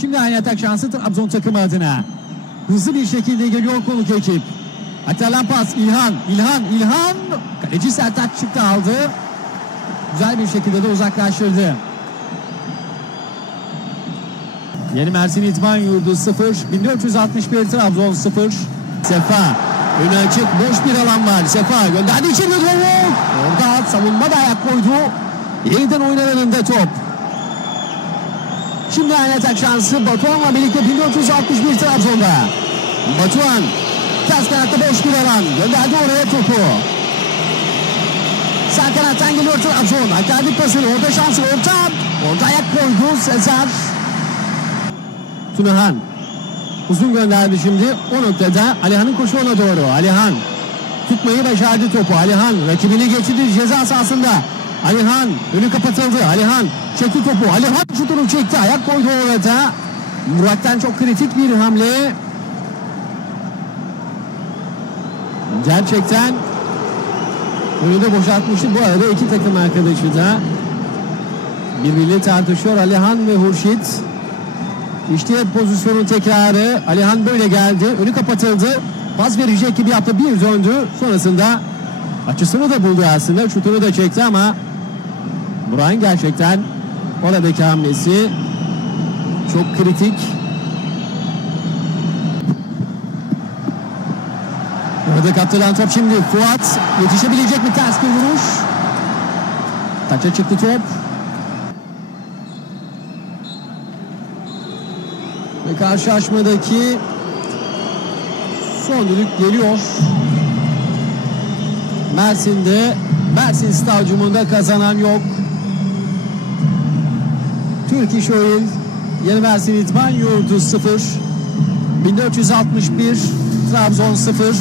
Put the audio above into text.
Şimdi aynı atak şansı Trabzon takımı adına. Hızlı bir şekilde geliyor konuk ekip. Atalan pas İlhan, İlhan, İlhan. Kaleci Sertaç çıktı aldı. Güzel bir şekilde de uzaklaştırdı. Yeni Mersin İtman Yurdu 0, 1461 Trabzon 0. Sefa önü açık boş bir alan var. Sefa gönderdi içeri doğru. Orada savunma da ayak koydu. Yeniden oyun alanında top. Şimdi aynı atak şansı Batuhan'la birlikte 1461 Trabzon'da. Batuhan ters kanatta boş bir alan. Gönderdi oraya topu. Sağ kanattan geliyor Trabzon. Aktardık pasını. Orada şansı orta. Orada ayak koydu Sezar. Tunahan. Uzun gönderdi şimdi. O noktada Alihan'ın koşu ona doğru. Alihan tutmayı başardı topu. Alihan rakibini geçirdi ceza sahasında. Alihan önü kapatıldı. Alihan çekti topu. Alihan şutunu çekti. Ayak koydu orada. Murat'tan çok kritik bir hamle. Gerçekten önü de boşaltmıştı. Bu arada iki takım arkadaşı da birbiriyle tartışıyor. Alihan ve Hurşit. İşte pozisyonun tekrarı. Alihan böyle geldi. Önü kapatıldı. Pas verecek gibi yaptı. Bir döndü. Sonrasında açısını da buldu aslında. Şutunu da çekti ama Burak'ın gerçekten oradaki hamlesi çok kritik. Orada kaptırılan top şimdi Fuat yetişebilecek mi ters bir vuruş? Taça çıktı top. Ve karşılaşmadaki son düdük geliyor. Mersin'de Mersin Stadyumunda kazanan yok. Türk İş Oil Yeni Mersin İtman Yurdu 0 1461 Trabzon 0